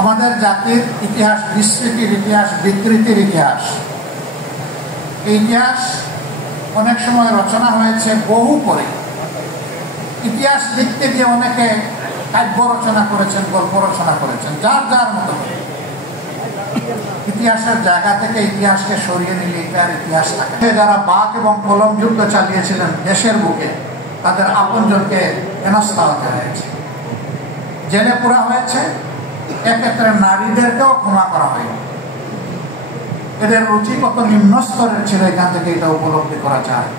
আমাদের জাতির ইতিহাস বিস্মৃতির ইতিহাস, বিকৃতির ইতিহাস। এই ইতিহাস অনেক সময় রচনা হয়েছে বহু পরে। ইতিহাস লিখতে গিয়ে অনেকে কাব্য রচনা করেছেন, গল্প রচনা করেছেন, যার যার মতো। ইতিহাসের জায়গা থেকে ইতিহাসকে সরিয়ে নিলে তার ইতিহাস থাকে। যারা বাক এবং কলম যুদ্ধ চালিয়েছিলেন দেশের বুকে, তাদের আপনজনকে হেনস্থা হতে হয়েছে, জেলে পুরা হয়েছে, এক্ষেত্রে নারীদেরকেও ক্ষমা করা হয়নি। এদের রুচি কত নিম্ন স্তরের ছিল, এখান থেকে এটা উপলব্ধি করা যায়।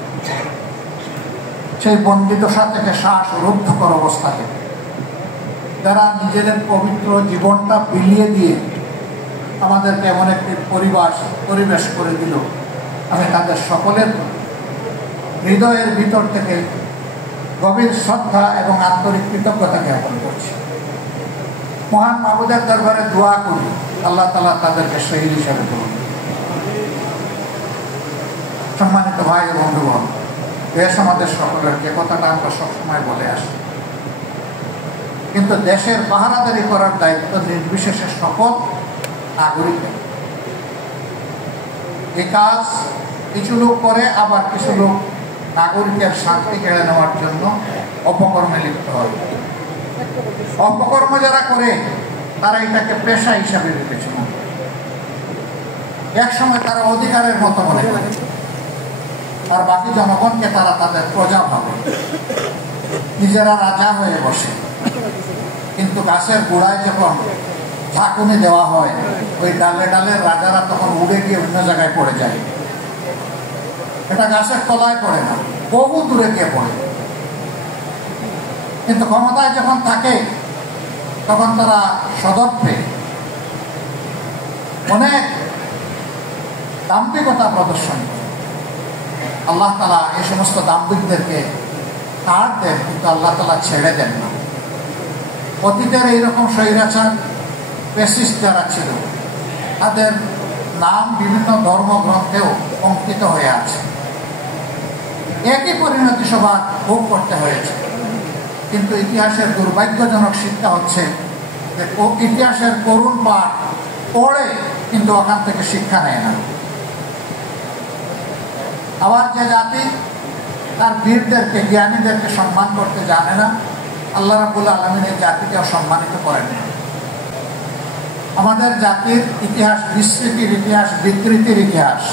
সেই বন্দিদশা থেকে শ্বাসরুদ্ধকর অবস্থা থেকে যারা নিজেদের পবিত্র জীবনটা বিলিয়ে দিয়ে আমাদেরকে এমন একটি পরিবেশ করে দিল, আমি তাদের সকলের হৃদয়ের ভিতর থেকে গভীর শ্রদ্ধা এবং আন্তরিক কৃতজ্ঞতা জ্ঞাপন করছি। মহান মাহবুদের দরবারে দোয়া করি, আল্লাহ তাআলা তাদেরকে শহীদ হিসাবে করুন। সম্মানিত ভাই ও বন্ধুগণ, দেশ আমাদের সকলের, যে কথাটা আমরা সবসময় বলে আসি, কিন্তু দেশের পাহারাদারি করার দায়িত্ব নির্বিশেষে সকল নাগরিকের। এই কাজ কিছু লোক করে, আবার কিছু লোক নাগরিকের শান্তি কেড়ে নেওয়ার জন্য অপকর্মে লিপ্ত হয়। অপকর্ম যারা করে তারা এটাকে পেশা হিসাবে বিবেচনা করে। একসময় তারা অধিকারের মতো মনে করে, আর বাকি জনগণকে তারা তাদের প্রজা ভাবে, নিজেরা রাজা হয়ে বসে। কিন্তু গাছের গোড়ায় যখন ঝাঁকুনি দেওয়া হয়, ওই ডালে ডালে রাজারা তখন উড়ে গিয়ে অন্য জায়গায় পড়ে যায়। এটা গাছের তলায় পড়ে না, বহু দূরে গিয়ে পড়ে। কিন্তু ক্ষমতায় যখন থাকে তখন তারা সদর্থে অনেক দাম্ভিকতা প্রদর্শন করে। আল্লাহ তাআলা এই সমস্ত দাম্ভিকদেরকে ছাড় দেন, কিন্তু আল্লাহ তাআলা ছেড়ে দেন না। অতীতের এইরকম স্বৈরাচার ফ্যাসিস্ট যারা ছিল, তাদের নাম বিভিন্ন ধর্মগ্রন্থেও অঙ্কিত হয়ে আছে। একই পরিণতি সবার ভোগ করতে হয়েছে। কিন্তু ইতিহাসের দুর্ভাগ্যজনক শিক্ষা হচ্ছে যে ইতিহাসের করুণ পাঠ পড়ে কিন্তু ওখান থেকে শিক্ষা নেয় না। আবার যে জাতি তার বীরদেরকে, জ্ঞানীদেরকে সম্মান করতে জানে না, আল্লাহ রাব্বুল আলামিন এই জাতিকেও সম্মানিত করেন। আমাদের জাতির ইতিহাস বিস্মৃতির ইতিহাস, বিকৃতির ইতিহাস।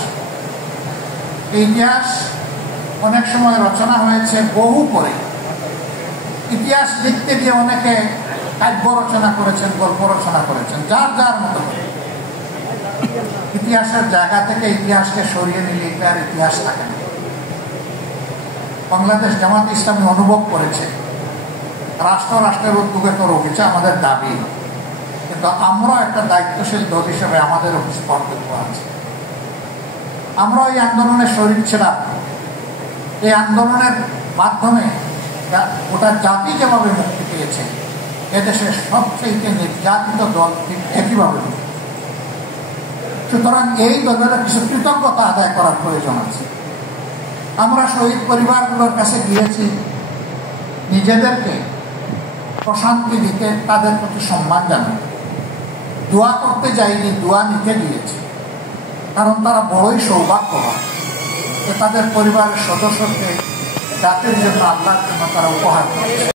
এই ইতিহাস অনেক সময় রচনা হয়েছে বহু পরে। ইতিহাস লিখতে গিয়ে অনেকে কাব্য রচনা করেছেন, গল্প রচনা করেছেন, যার যার মতো। ইতিহাসের জায়গা থেকে ইতিহাসকে সরিয়ে নিলে তার ইতিহাস থাকে না। বাংলাদেশ জামাত ইসলামী অনুভব করেছে রাষ্ট্রের উদ্যোগে তো রয়েছে আমাদের দাবি, কিন্তু আমরা একটা দায়িত্বশীল দল হিসেবে আমাদের কর্তব্য আছে। আমরা এই আন্দোলনে শরীক ছিলাম। এই আন্দোলনের মাধ্যমে গোটা জাতি যেভাবে মুক্তি পেয়েছে, এদেশের সবচেয়ে নির্যাতিত দল ঠিক একইভাবে। সুতরাং এই দলের কিছু কৃতজ্ঞতা আদায় করার প্রয়োজন আছে। আমরা শহীদ পরিবারগুলোর কাছে গিয়েছি নিজেদেরকে প্রশান্তি দিতে, তাদের প্রতি সম্মান জানাতে। দোয়া করতে যাইনি, দোয়া নিতে গিয়েছি। কারণ তারা বড়ই সৌভাগ্যবান যে তাদের পরিবারের সদস্যকে জাতির জন্য, আল্লাহর জন্য তারা উপহার করেছে।